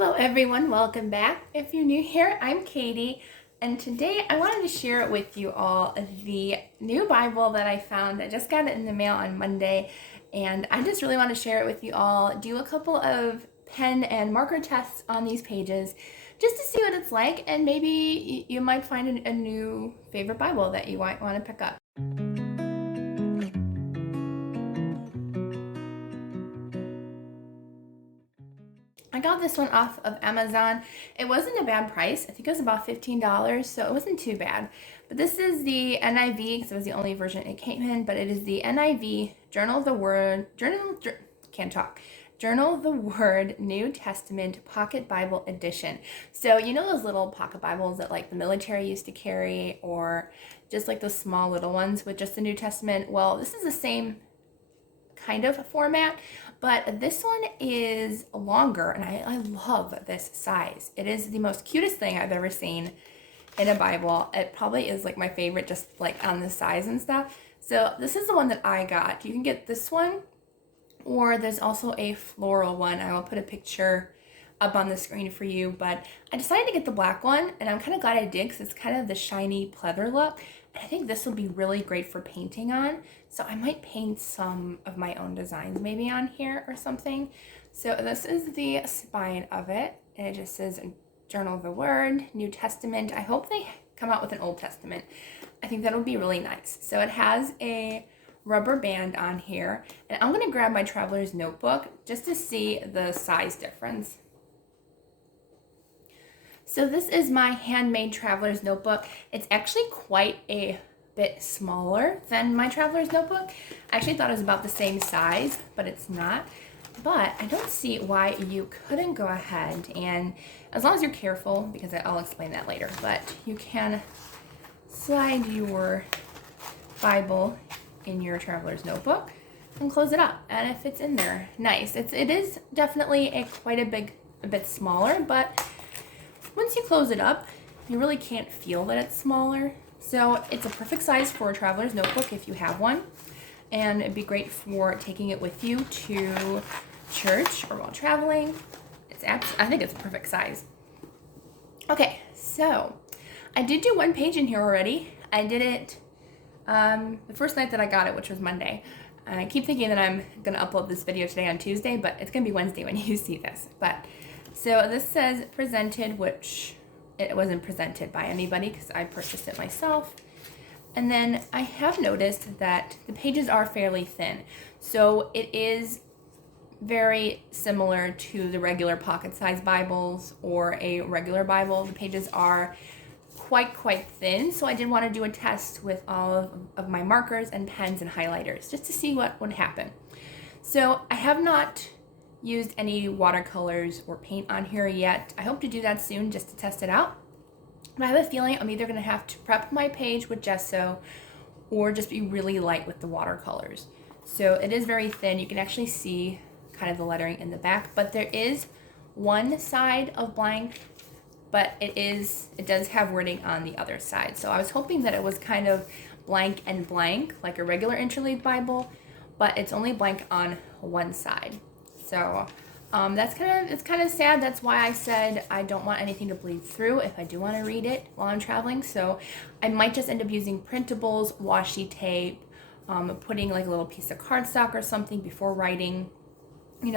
Hello everyone, welcome back. If you're new here, I'm Katie, and today I wanted to share with you all the new Bible that I found. I just got it in the mail on Monday, and I just really want to share it with you all, do a couple of pen and marker tests on these pages just to see what it's like, and maybe you might find a new favorite Bible that you might want to pick up. I got this one off of Amazon. It wasn't a bad price. I think it was about $15, so it wasn't too bad. But this is the NIV, because it was the only version it came in, but it is the NIV Journal of the Word, Journal of the Word New Testament Pocket Bible Edition. So you know those little pocket Bibles that like the military used to carry, or just like those small little ones with just the New Testament? Well, this is the same kind of format, but this one is longer, and I love this size. It is the most cutest thing I've ever seen in a Bible. It probably is like my favorite, just like on the size and stuff. So this is the one that I got. You can get this one, or there's also a floral one. I will put a picture up on the screen for you, but I decided to get the black one, and I'm kind of glad I did because it's kind of the shiny pleather look, and I think this will be really great for painting on. So I might paint some of my own designs maybe on here or something. So this is the spine of it, and it just says Journal of the Word, New Testament. I hope they come out with an Old Testament. I think that'll be really nice. So it has a rubber band on here, and I'm gonna grab my traveler's notebook just to see the size difference. So this is my handmade traveler's notebook. It's actually quite a bit smaller than my traveler's notebook. I actually thought it was about the same size, but it's not. But I don't see why you couldn't go ahead and, as long as you're careful, because I'll explain that later, but you can slide your Bible in your traveler's notebook and close it up, and it fits in there nice. It is definitely quite a bit smaller, but once you close it up, you really can't feel that it's smaller. So it's a perfect size for a traveler's notebook if you have one, and it'd be great for taking it with you to church or while traveling. I think it's a perfect size. Okay, so I did do one page in here already. I did it the first night that I got it, which was Monday. I keep thinking that I'm gonna upload this video today on Tuesday, but it's gonna be Wednesday when you see this. But so this says presented, which it wasn't presented by anybody because I purchased it myself. And then I have noticed that the pages are fairly thin. So it is very similar to the regular pocket size Bibles or a regular Bible. The pages are quite thin. So I did want to do a test with all of my markers and pens and highlighters just to see what would happen. So I have not used any watercolors or paint on here yet. I hope to do that soon just to test it out. But I have a feeling I'm either going to have to prep my page with gesso or just be really light with the watercolors. So it is very thin. You can actually see kind of the lettering in the back, but there is one side of blank, but it does have wording on the other side. So I was hoping that it was kind of blank and blank like a regular interleaved Bible, but it's only blank on one side. So it's kind of sad. That's why I said I don't want anything to bleed through if I do want to read it while I'm traveling. So I might just end up using printables, washi tape, putting like a little piece of cardstock or something before writing,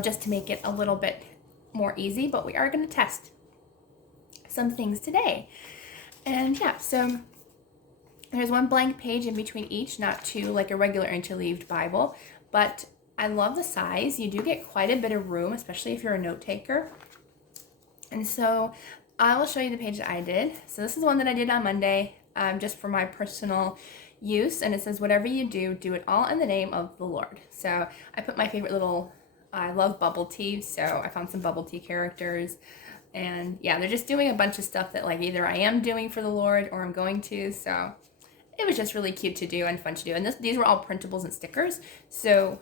just to make it a little bit more easy. But we are going to test some things today. And yeah, so there's one blank page in between each, not two like a regular interleaved Bible, but I love the size. You do get quite a bit of room, especially if you're a note taker. And so I will show you the page that I did. So this is one that I did on Monday, just for my personal use. And it says, whatever you do, do it all in the name of the Lord. So I put my favorite I love bubble tea. So I found some bubble tea characters. And yeah, they're just doing a bunch of stuff that like either I am doing for the Lord or I'm going to. So it was just really cute to do and fun to do. And these were all printables and stickers. So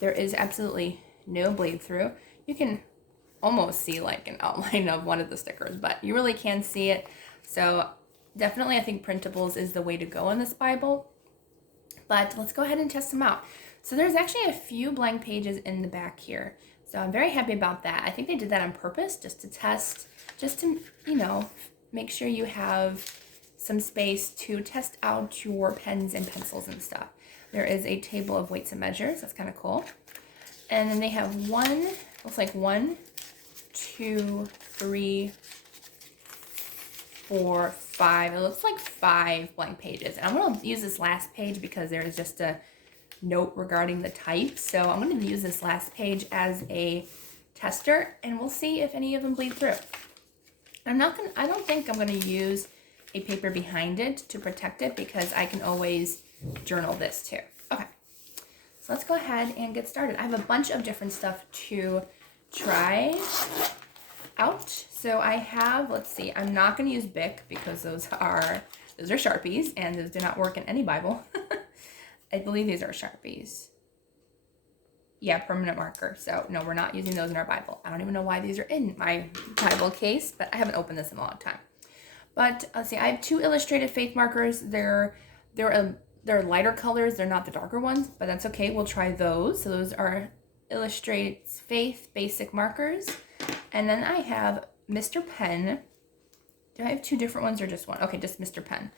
there is absolutely no bleed through. You can almost see like an outline of one of the stickers, but you really can see it. So definitely I think printables is the way to go in this Bible. But let's go ahead and test them out. So there's actually a few blank pages in the back here. So I'm very happy about that. I think they did that on purpose just to test, just to, you know, make sure you have some space to test out your pens and pencils and stuff. There is a table of weights and measures. That's kind of cool. And then they have looks like 1, 2, 3, 4, 5. It looks like 5 blank pages. And I'm going to use this last page because there is just a note regarding the type. So I'm going to use this last page as a tester, and we'll see if any of them bleed through. I don't think I'm going to use a paper behind it to protect it because I can always journal this too. Okay, so let's go ahead and get started. I have a bunch of different stuff to try out. So I have, let's see, I'm not going to use Bic because those are Sharpies and those do not work in any Bible. I believe these are Sharpies. Yeah, permanent marker. So no, we're not using those in our Bible. I don't even know why these are in my Bible case, but I haven't opened this in a long time. But let's see, I have 2 illustrated faith markers. They're lighter colors. They're not the darker ones, but that's okay. We'll try those. So those are Illustrate Faith basic markers. And then I have Mr. Pen. Do I have 2 different ones or just one? Okay, just Mr. Pen.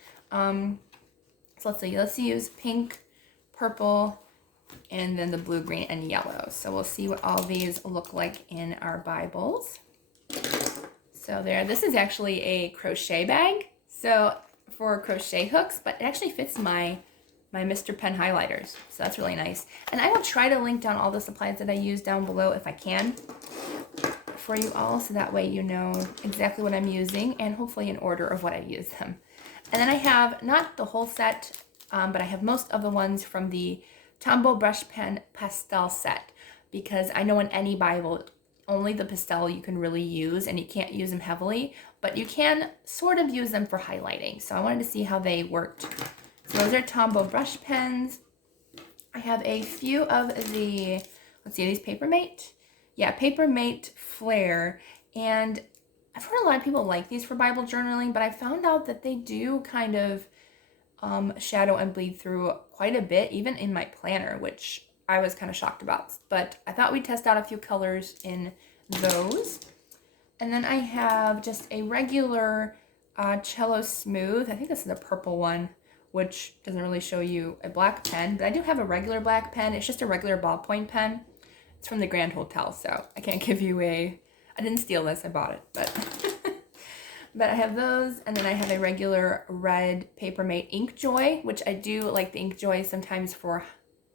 So let's use pink, purple, and then the blue, green, and yellow. So we'll see what all these look like in our Bibles. So this is actually a crochet bag. So for crochet hooks, but it actually fits my Mr. Pen highlighters. So that's really nice. And I will try to link down all the supplies that I use down below if I can for you all. So that way you know exactly what I'm using and hopefully in order of what I use them. And then I have not the whole set, but I have most of the ones from the Tombow brush pen pastel set, because I know in any Bible, only the pastel you can really use and you can't use them heavily, but you can sort of use them for highlighting. So I wanted to see how they worked. So those are Tombow brush pens. I have a few of the, let's see, these Papermate. Yeah, Papermate Flare. And I've heard a lot of people like these for Bible journaling, but I found out that they do kind of shadow and bleed through quite a bit, even in my planner, which I was kind of shocked about. But I thought we'd test out a few colors in those. And then I have just a regular Cello Smooth. I think this is a purple one, which doesn't really show you a black pen, but I do have a regular black pen. It's just a regular ballpoint pen. It's from the Grand Hotel, so I can't give you I didn't steal this, I bought it, but but I have those, and then I have a regular red Papermate InkJoy, which I do like the InkJoy sometimes for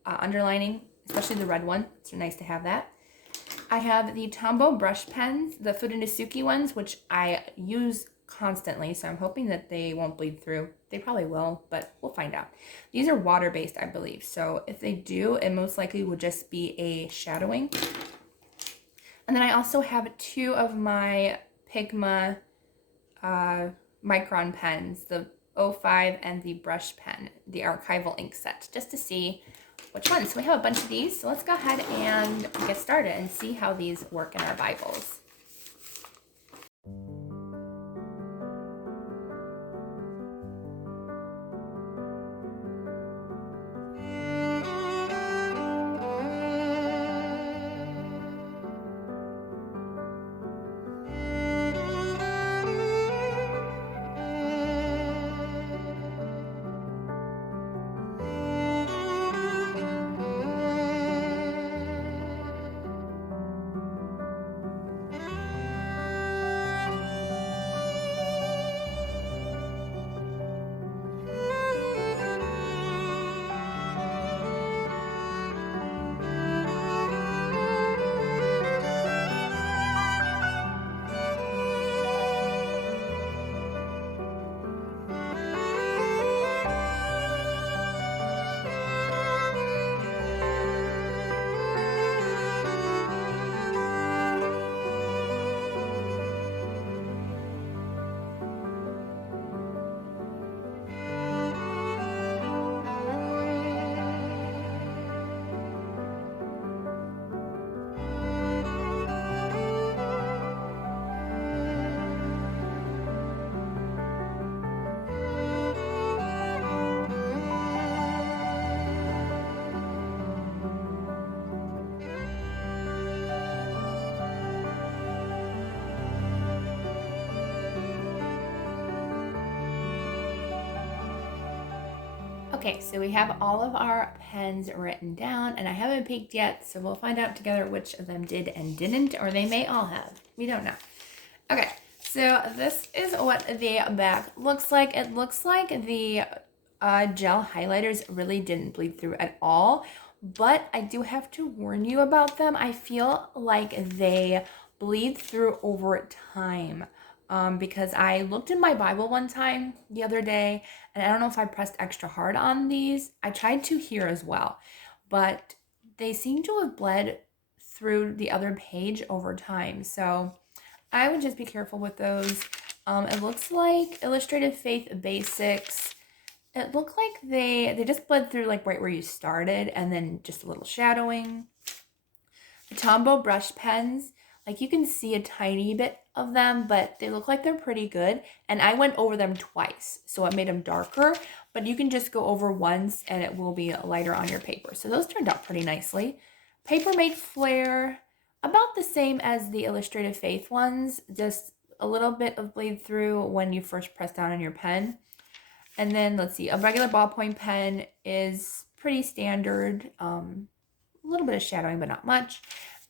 underlining, especially the red one. It's nice to have that. I have the Tombow brush pens, the Fudenosuke ones, which I use constantly, so I'm hoping that they won't bleed through. They probably will, but we'll find out. These are water-based, I believe, so if they do, it most likely will just be a shadowing. And then I also have 2 of my Pigma Micron pens, the 05 and the brush pen, the archival ink set, just to see which ones. So we have a bunch of these, so let's go ahead and get started and see how these work in our Bibles. Okay, so we have all of our pens written down, and I haven't peeked yet, so we'll find out together which of them did and didn't, or they may all have. We don't know. Okay, so this is what the back looks like. It looks like the gel highlighters really didn't bleed through at all, but I do have to warn you about them. I feel like they bleed through over time. Because I looked in my Bible one time the other day, and I don't know if I pressed extra hard on these. I tried to here as well, but they seem to have bled through the other page over time. So I would just be careful with those. It looks like Illustrated Faith Basics. It looked like they just bled through like right where you started, and then just a little shadowing. The Tombow brush pens, like you can see a tiny bit of them, but they look like they're pretty good. And I went over them twice, so it made them darker, but you can just go over once and it will be lighter on your paper. So those turned out pretty nicely. Papermate Flare, about the same as the Illustrated Faith ones, just a little bit of bleed through when you first press down on your pen. And then let's see, a regular ballpoint pen is pretty standard. A little bit of shadowing, but not much.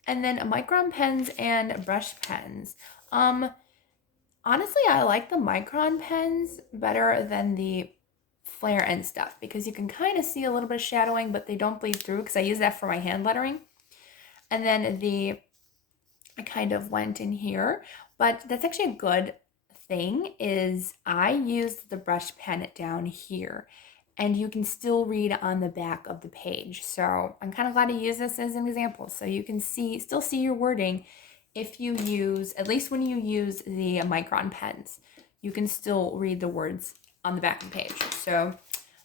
And then Micron pens and brush pens. Honestly, I like the Micron pens better than the flare and stuff because you can kind of see a little bit of shadowing, but they don't bleed through because I use that for my hand lettering. And then I kind of went in here, but that's actually a good thing is I used the brush pen down here, and you can still read on the back of the page. So I'm kind of glad to use this as an example. So you can still see your wording if you use, at least when you use the Micron pens, you can still read the words on the back of the page. So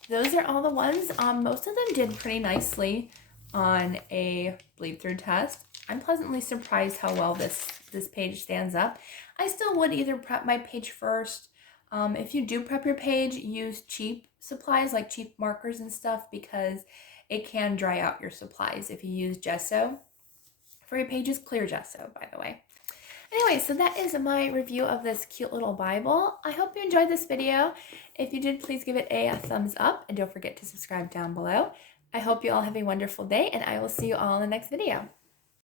those are all the ones. Most of them did pretty nicely on a bleed through test. I'm pleasantly surprised how well this page stands up. I still would either prep my page first. If you do prep your page, use cheap supplies like cheap markers and stuff because it can dry out your supplies if you use gesso. For your pages, clear gesso, by the way. Anyway, so that is my review of this cute little Bible. I hope you enjoyed this video. If you did, please give it a thumbs up and don't forget to subscribe down below. I hope you all have a wonderful day, and I will see you all in the next video.